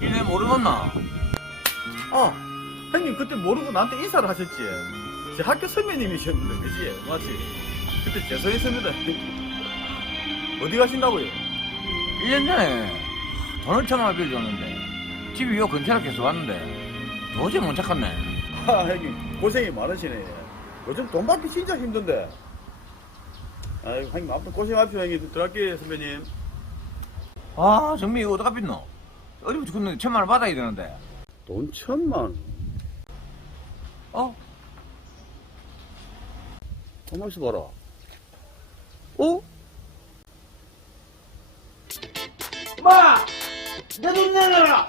이내 모르겠나? 아, 형님 그때 모르고 나한테 인사를 하셨지. 제 학교 선배님이셨는데, 그지? 맞지? 그때 죄송했습니다. 어디 가신다고요? 1년 전에 돈을 1,000원 빌려줬는데 집이 요 근처로 계속 왔는데 도저히 못 찾겠네. 아, 형님 고생이 많으시네. 요즘 돈 받기 진짜 힘든데. 아이고, 형님 앞으로 고생하십시오. 형님 들어갈게요, 선배님. 아, 정미 이거 어디가 빚노? 어디부터 죽는데 1,000만 원 받아야 되는데. 돈 1,000만 원. 어? 가만 있어봐라. 어? 마! 내 돈 내놔라!